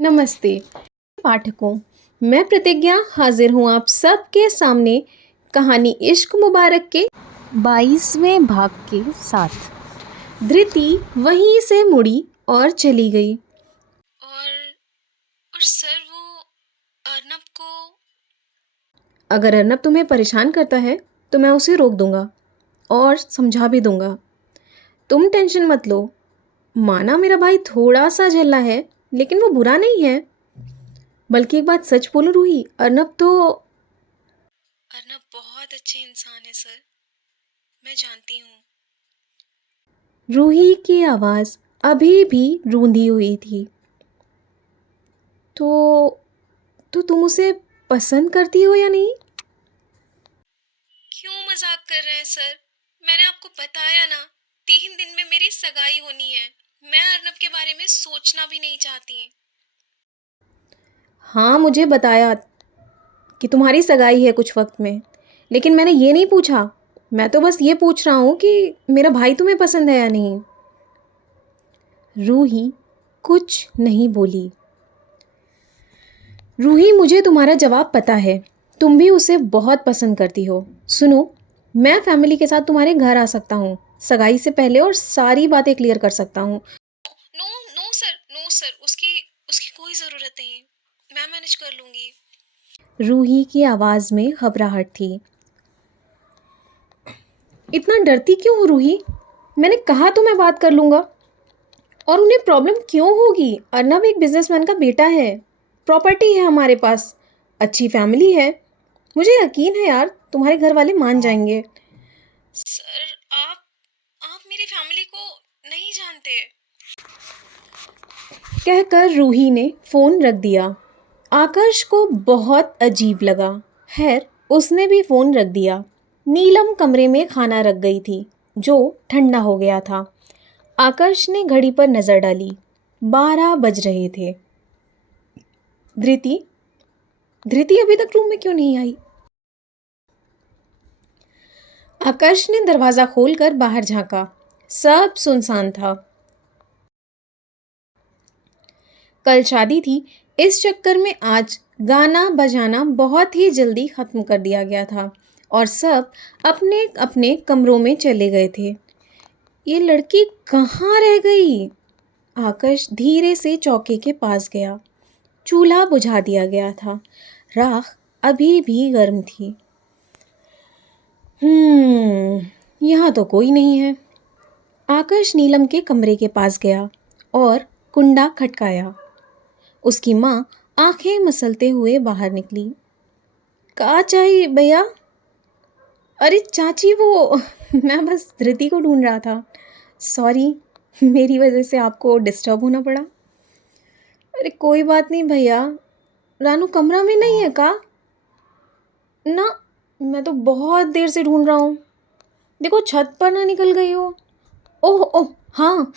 नमस्ते पाठकों। मैं प्रतिज्ञा हाजिर हूँ आप सबके सामने कहानी इश्क मुबारक के 22वें भाग के साथ। धृति वहीं से मुड़ी और चली गई। और सर वो अर्नब को। अगर अर्नब तुम्हें परेशान करता है तो मैं उसे रोक दूंगा और समझा भी दूंगा। तुम टेंशन मत लो। माना मेरा भाई थोड़ा सा झल्ला है लेकिन वो बुरा नहीं है। बल्कि एक बात सच बोलूं रूही, अर्नब बहुत अच्छे इंसान है सर, मैं जानती हूँ। रूही की आवाज़ अभी भी रूंधी हुई थी। तो तुम उसे पसंद करती हो या नहीं? क्यों मजाक कर रहे हैं सर? मैंने आपको बताया ना, 3 दिन में मेरी सगाई होनी है। मैं अर्नब के बारे में सोचना भी नहीं चाहती। हाँ, मुझे बताया कि तुम्हारी सगाई है कुछ वक्त में, लेकिन मैंने ये नहीं पूछा। मैं तो बस ये पूछ रहा हूँ कि मेरा भाई तुम्हें पसंद है या नहीं। रूही कुछ नहीं बोली। रूही, मुझे तुम्हारा जवाब पता है। तुम भी उसे बहुत पसंद करती हो। सुनो, मैं फैमिली के साथ तुम्हारे घर आ सकता हूँ सगाई से पहले और सारी बातें क्लियर कर सकता हूँ। No no sir, no sir, उसकी उसकी कोई ज़रूरत नहीं। मैं मैनेज कर लूँगी। रूही की आवाज़ में घबराहट थी। इतना डरती क्यों हो रूही? मैंने कहा तो मैं बात कर लूँगा। और उन्हें प्रॉब्लम क्यों होगी? अर्नब एक बिजनेसमैन का बेटा है, प्रॉपर्टी है हमारे पास, अच्छी फैमिली है। मुझे यकीन है यार, तुम्हारे घर वाले मान जाएंगे। सर आप मेरी फैमिली को नहीं जानते। कहकर रूही ने फ़ोन रख दिया। आकाश को बहुत अजीब लगा। खैर, उसने भी फ़ोन रख दिया। नीलम कमरे में खाना रख गई थी जो ठंडा हो गया था। आकाश ने घड़ी पर नज़र डाली। 12 बज रहे थे। धृति धृति अभी तक रूम में क्यों नहीं आई? आकाश ने दरवाज़ा खोलकर बाहर झांका। सब सुनसान था। कल शादी थी, इस चक्कर में आज गाना बजाना बहुत ही जल्दी ख़त्म कर दिया गया था और सब अपने अपने कमरों में चले गए थे। ये लड़की कहाँ रह गई? आकाश धीरे से चौके के पास गया। चूल्हा बुझा दिया गया था। राख अभी भी गर्म थी। यहाँ तो कोई नहीं है। आकाश नीलम के कमरे के पास गया और कुंडा खटकाया। उसकी माँ आंखें मसलते हुए बाहर निकली। क्या चाहिए भैया? अरे चाची, वो मैं बस धृति को ढूंढ रहा था। सॉरी, मेरी वजह से आपको डिस्टर्ब होना पड़ा। अरे कोई बात नहीं भैया। रानू कमरा में नहीं है का? ना, मैं तो बहुत देर से ढूंढ रहा हूँ। देखो छत पर ना निकल गई हो। ओह ओह हाँ,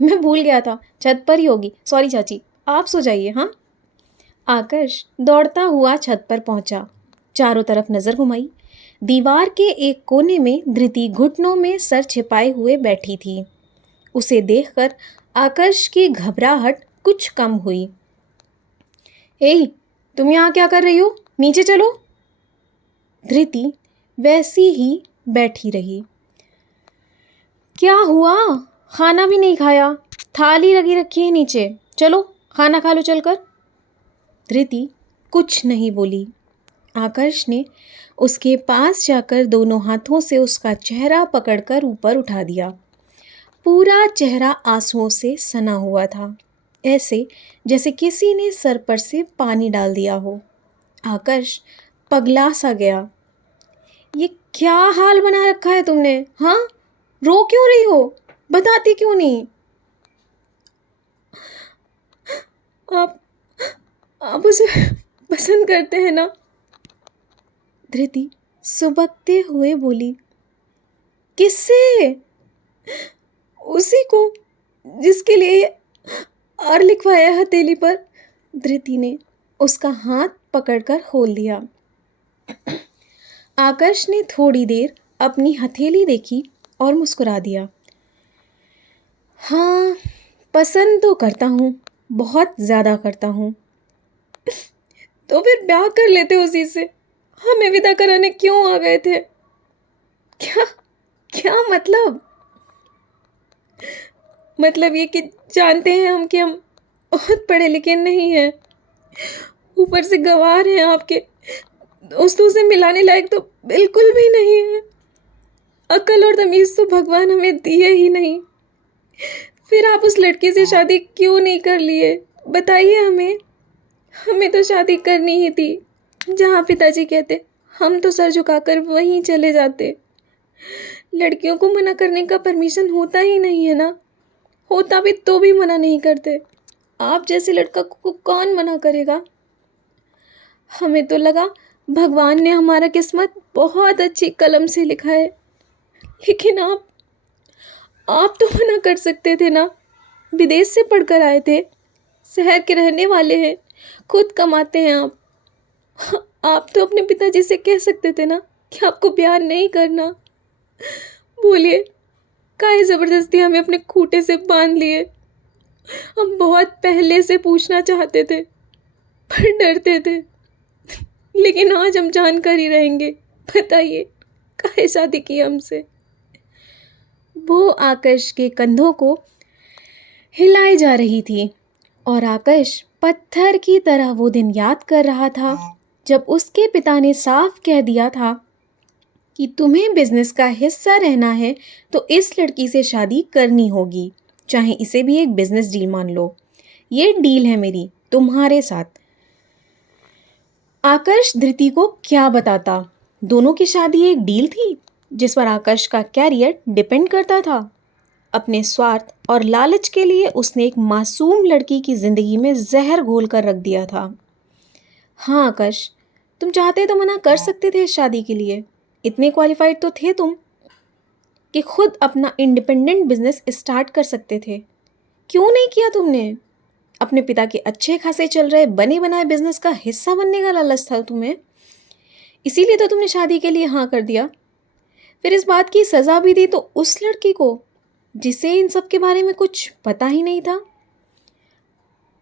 मैं भूल गया था, छत पर ही होगी। सॉरी चाची, आप सो जाइए। हाँ। आकाश दौड़ता हुआ छत पर पहुंचा। चारों तरफ नजर घुमाई। दीवार के एक कोने में धृति घुटनों में सर छिपाए हुए बैठी थी। उसे देखकर आकाश की घबराहट कुछ कम हुई। ए, तुम यहाँ क्या कर रही हो? नीचे चलो। धृति वैसी ही बैठी रही। क्या हुआ? खाना भी नहीं खाया? थाली लगी रखी है नीचे, चलो खाना खा लो चलकर। धृति कुछ नहीं बोली। आकाश ने उसके पास जाकर दोनों हाथों से उसका चेहरा पकड़कर ऊपर उठा दिया। पूरा चेहरा आंसुओं से सना हुआ था, ऐसे जैसे किसी ने सर पर से पानी डाल दिया हो। आकाश पगला सा गया। ये क्या हाल बना रखा है तुमने? हाँ, रो क्यों रही हो? बताती क्यों नहीं? आप आप उसे पसंद करते हैं ना? धृति सुबकते हुए बोली। किससे? उसी को जिसके लिए आर लिखवाया हथेली पर। धृति ने उसका हाथ पकड़कर खोल दिया। आकाश ने थोड़ी देर अपनी हथेली देखी और मुस्कुरा दिया। हाँ, पसंद तो करता हूँ, बहुत ज़्यादा करता हूँ। तो फिर ब्याह कर लेते उसी से। हमें विदा कराने क्यों आ गए थे? क्या क्या मतलब? मतलब ये कि जानते हैं हम कि हम बहुत पढ़े लिखे नहीं हैं, ऊपर से गँवार हैं आपके, दोस्तों से मिलाने लायक तो बिल्कुल भी नहीं है। अक्ल और तमीज़ तो भगवान हमें दिए ही नहीं। फिर आप उस लड़के से शादी क्यों नहीं कर लिए? बताइए हमें। हमें तो शादी करनी ही थी। जहाँ पिताजी कहते, हम तो सर झुकाकर वहीं चले जाते। लड़कियों को मना करने का परमिशन होता ही नहीं है ना। होता भी तो भी मना नहीं करते। आप जैसे लड़का को कौन मना करेगा? हमें तो लगा भगवान ने हमारा किस्मत बहुत अच्छी कलम से लिखा है। लेकिन आप तो मना कर सकते थे ना। विदेश से पढ़कर आए थे, शहर के रहने वाले हैं, खुद कमाते हैं आप। आप तो अपने पिताजी से कह सकते थे ना कि आपको ब्याह नहीं करना। बोलिए, काहे ज़बरदस्ती हमें अपने खूंटे से बांध लिए? हम बहुत पहले से पूछना चाहते थे, पर डरते थे। लेकिन आज हम जानकर ही रहेंगे। बताइए, काहे शादी की हमसे? वो आकाश के कंधों को हिलाई जा रही थी और आकाश पत्थर की तरह वो दिन याद कर रहा था जब उसके पिता ने साफ कह दिया था कि तुम्हें बिजनेस का हिस्सा रहना है तो इस लड़की से शादी करनी होगी, चाहे इसे भी एक बिजनेस डील मान लो। ये डील है मेरी तुम्हारे साथ। आकाश धृति को क्या बताता? दोनों की शादी एक डील थी जिस पर आकाश का कैरियर डिपेंड करता था। अपने स्वार्थ और लालच के लिए उसने एक मासूम लड़की की जिंदगी में जहर घोल कर रख दिया था। हाँ आकाश, तुम चाहते तो मना कर सकते थे इस शादी के लिए। इतने क्वालिफाइड तो थे तुम कि खुद अपना इंडिपेंडेंट बिजनेस स्टार्ट कर सकते थे। क्यों नहीं किया तुमने? अपने पिता के अच्छे खासे चल रहे बने बनाए बिजनेस का हिस्सा बनने का लालच था तुम्हें, इसीलिए तो तुमने शादी के लिए हाँ कर दिया। फिर इस बात की सज़ा भी दी तो उस लड़की को जिसे इन सब के बारे में कुछ पता ही नहीं था।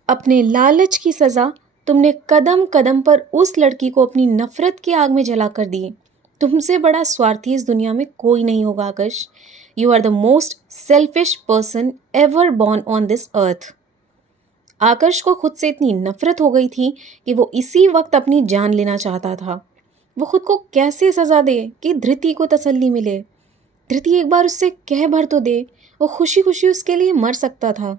अपने लालच की सज़ा तुमने कदम कदम पर उस लड़की को अपनी नफ़रत की आग में जला कर दी। तुमसे बड़ा स्वार्थी इस दुनिया में कोई नहीं होगा Akash. You are the most selfish person ever born on this earth. Akash को खुद से इतनी नफ़रत हो गई थी कि वो इसी वक्त अपनी जान लेना चाहता था। वो खुद को कैसे सज़ा दे कि धृति को तसल्ली मिले। धृति एक बार उससे कह भर तो दे, वो खुशी खुशी उसके लिए मर सकता था।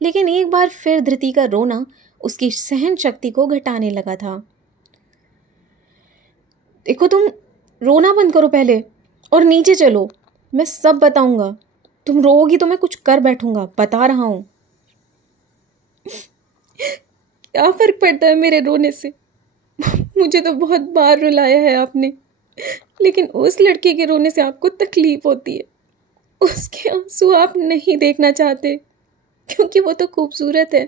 लेकिन एक बार फिर धृति का रोना उसकी सहन शक्ति को घटाने लगा था। देखो, तुम रोना बंद करो पहले और नीचे चलो, मैं सब बताऊंगा। तुम रोओगी तो मैं कुछ कर बैठूंगा, बता रहा हूँ। क्या फ़र्क पड़ता है मेरे रोने से? मुझे तो बहुत बार रुलाया है आपने, लेकिन उस लड़के के रोने से आपको तकलीफ होती है। उसके आंसू आप नहीं देखना चाहते क्योंकि वो तो खूबसूरत है,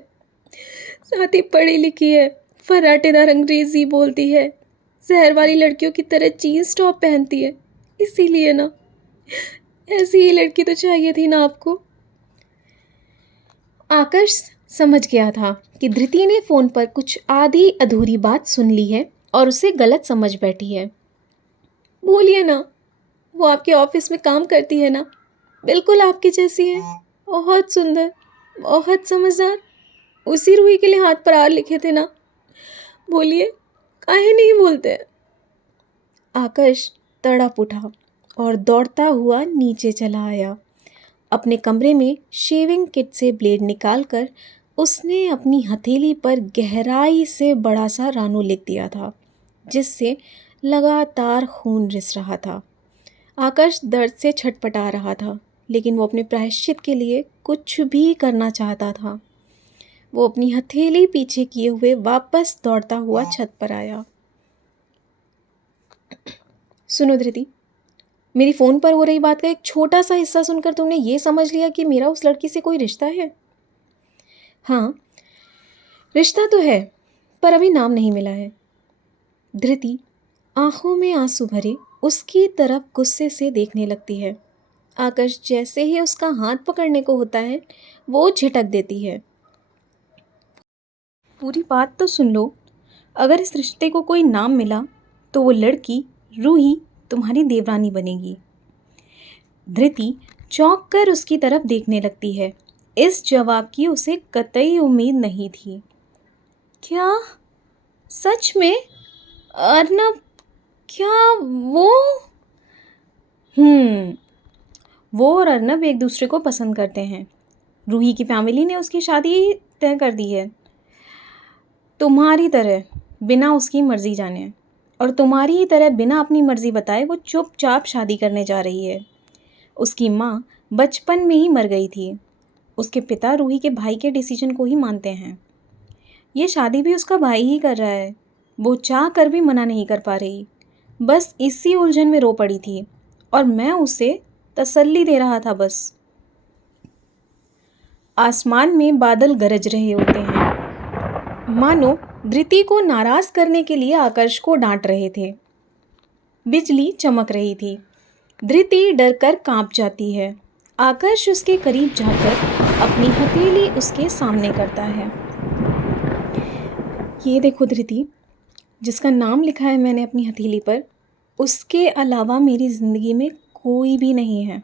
साथ ही पढ़ी लिखी है, फर्राटेदार अंग्रेजी बोलती है, शहर वाली लड़कियों की तरह जीन्स टॉप पहनती है। इसीलिए ना, ऐसी ही लड़की तो चाहिए थी ना आपको। आकाश समझ गया था कि धृति ने फ़ोन पर कुछ आधी अधूरी बात सुन ली है और उसे गलत समझ बैठी है। बोलिए ना, वो आपके ऑफिस में काम करती है ना, बिल्कुल आपकी जैसी है, बहुत सुंदर, बहुत समझदार। उसी रूही के लिए हाथ पर आर लिखे थे ना। बोलिए, काहे नहीं बोलते? आकाश तड़प उठा और दौड़ता हुआ नीचे चला आया। अपने कमरे में शेविंग किट से ब्लेड निकालकर उसने अपनी हथेली पर गहराई से बड़ा सा रानू लिख दिया था, जिससे लगातार खून रिस रहा था। आकाश दर्द से छटपटा रहा था, लेकिन वो अपने प्रायश्चित के लिए कुछ भी करना चाहता था। वो अपनी हथेली पीछे किए हुए वापस दौड़ता हुआ छत पर आया। सुनो धृति, मेरी फ़ोन पर हो रही बात का एक छोटा सा हिस्सा सुनकर तुमने ये समझ लिया कि मेरा उस लड़की से कोई रिश्ता है? हाँ, रिश्ता तो है, पर अभी नाम नहीं मिला है। धृति आंखों में आंसू भरे उसकी तरफ गुस्से से देखने लगती है। आकाश जैसे ही उसका हाथ पकड़ने को होता है, वो झिटक देती है। पूरी बात तो सुन लो। अगर इस रिश्ते को कोई नाम मिला तो वो लड़की रूही तुम्हारी देवरानी बनेगी। धृति चौंक कर उसकी तरफ देखने लगती है। इस जवाब की उसे कतई उम्मीद नहीं थी। क्या? सच में? अर्नब? क्या वो? वो और अर्नब एक दूसरे को पसंद करते हैं। रूही की फैमिली ने उसकी शादी तय कर दी है, तुम्हारी तरह बिना उसकी मर्जी जाने। और तुम्हारी ही तरह बिना अपनी मर्जी बताए वो चुपचाप शादी करने जा रही है। उसकी माँ बचपन में ही मर गई थी। उसके पिता रूही के भाई के डिसीजन को ही मानते हैं। ये शादी भी उसका भाई ही कर रहा है। वो चाह कर भी मना नहीं कर पा रही। बस इसी उलझन में रो पड़ी थी और मैं उसे तसल्ली दे रहा था बस। आसमान में बादल गरज रहे होते हैं, मानो धृति को नाराज करने के लिए आकर्ष को डांट रहे थे। बिजली चमक रही थी। धृति डरकर कांप जाती है। आकर्ष उसके करीब जाकर अपनी हथेली उसके सामने करता है। ये देखो धृति, जिसका नाम लिखा है मैंने अपनी हथेली पर, उसके अलावा मेरी ज़िंदगी में कोई भी नहीं है।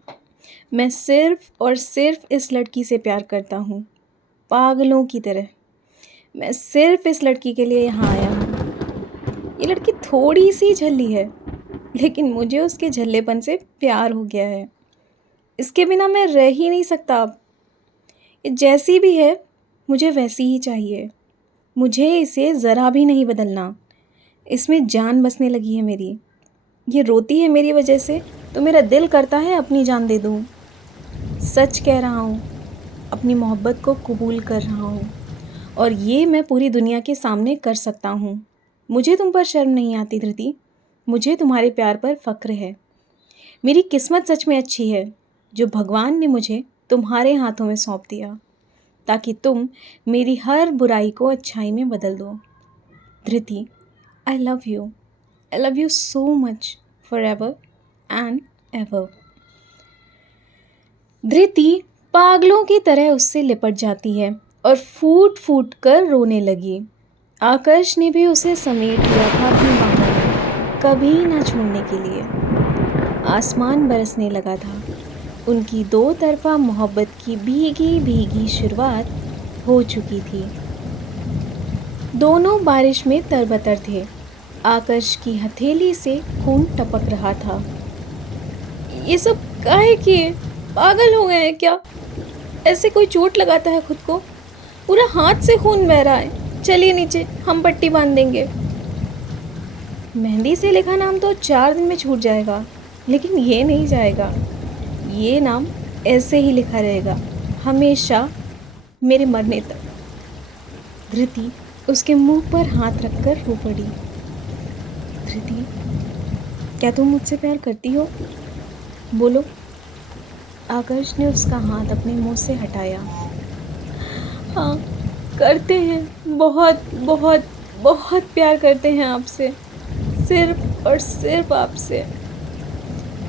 मैं सिर्फ़ और सिर्फ़ इस लड़की से प्यार करता हूँ, पागलों की तरह। मैं सिर्फ़ इस लड़की के लिए यहाँ आया हूँ। ये लड़की थोड़ी सी झल्ली है, लेकिन मुझे उसके झल्लेपन से प्यार हो गया है। इसके बिना मैं रह ही नहीं सकता अब। ये जैसी भी है, मुझे वैसी ही चाहिए। मुझे इसे ज़रा भी नहीं बदलना। इसमें जान बसने लगी है मेरी। ये रोती है मेरी वजह से तो मेरा दिल करता है अपनी जान दे दूँ। सच कह रहा हूँ, अपनी मोहब्बत को कबूल कर रहा हूँ और ये मैं पूरी दुनिया के सामने कर सकता हूँ। मुझे तुम पर शर्म नहीं आती धृति। मुझे तुम्हारे प्यार पर फ़क्र है। मेरी किस्मत सच में अच्छी है जो भगवान ने मुझे तुम्हारे हाथों में सौंप दिया, ताकि तुम मेरी हर बुराई को अच्छाई में बदल दो। धृति, I love you. I love you so much, forever and ever. धृति पागलों की तरह उससे लिपट जाती है और फूट फूट कर रोने लगी। आकर्ष ने भी उसे समेट लिया था अपनी बाहों में, कभी ना छोड़ने के लिए। आसमान बरसने लगा था। उनकी दो तरफा मोहब्बत की भीगी भीगी शुरुआत हो चुकी थी। दोनों बारिश में तरबतर थे। आकर्ष की हथेली से खून टपक रहा था। ये सब काहे किए? पागल हो गए हैं क्या? ऐसे कोई चोट लगाता है खुद को? पूरा हाथ से खून बह रहा है। चलिए नीचे, हम पट्टी बांध देंगे। मेहंदी से लिखा नाम तो 4 दिन में छूट जाएगा, लेकिन ये नहीं जाएगा। ये नाम ऐसे ही लिखा रहेगा, हमेशा, मेरे मरने तक। धृति उसके मुंह पर हाथ रखकर रो पड़ी। धृति, क्या तुम मुझसे प्यार करती हो? बोलो। आकर्ष ने उसका हाथ अपने मुंह से हटाया। हाँ, करते हैं। बहुत बहुत बहुत प्यार करते हैं आपसे, सिर्फ और सिर्फ आपसे।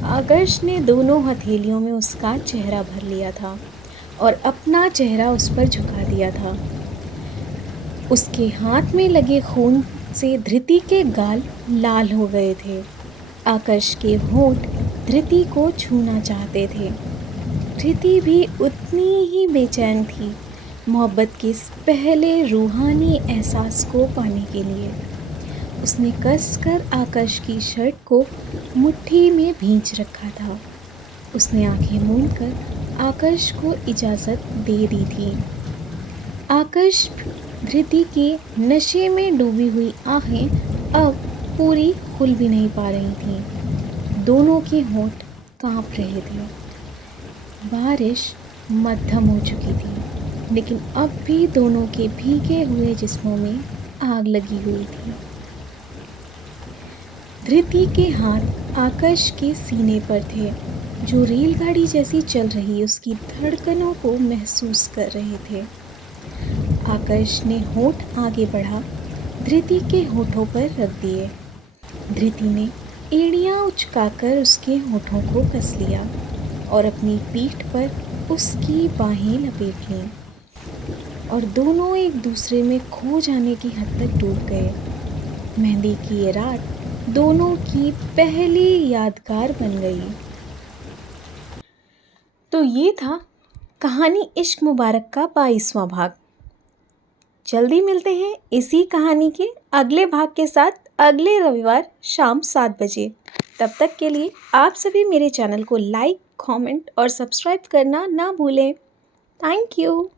आकर्ष ने दोनों हथेलियों में उसका चेहरा भर लिया था और अपना चेहरा उस पर झुका दिया था। उसके हाथ में लगे खून से धृति के गाल लाल हो गए थे। आकर्ष के होंठ धृति को छूना चाहते थे। धृति भी उतनी ही बेचैन थी मोहब्बत के इस पहले रूहानी एहसास को पाने के लिए। उसने कसकर आकर्ष की शर्ट को मुट्ठी में भींच रखा था। उसने आंखें मूंद कर आकर्ष को इजाज़त दे दी थी। आकर्ष धृति के नशे में डूबी हुई आँखें अब पूरी खुल भी नहीं पा रही थीं। दोनों के होंठ कांप रहे थे। बारिश मध्यम हो चुकी थी, लेकिन अब भी दोनों के भीगे हुए जिस्मों में आग लगी हुई थी। धृति के हाथ आकर्ष के सीने पर थे, जो रेलगाड़ी जैसी चल रही उसकी धड़कनों को महसूस कर रहे थे। आकर्ष ने होंठ आगे बढ़ा धृति के होठों पर रख दिए। धृति ने एड़ियाँ उचकाकर उसके होठों को कस लिया और अपनी पीठ पर उसकी बाहें लपेट लीं। और दोनों एक दूसरे में खो जाने की हद तक डूब गए। मेहंदी की ये रात दोनों की पहली यादगार बन गई। तो ये था कहानी इश्क मुबारक का 22वां भाग। जल्दी मिलते हैं इसी कहानी के अगले भाग के साथ अगले रविवार शाम 7 बजे। तब तक के लिए आप सभी मेरे चैनल को लाइक, कमेंट और सब्सक्राइब करना ना भूलें। Thank you.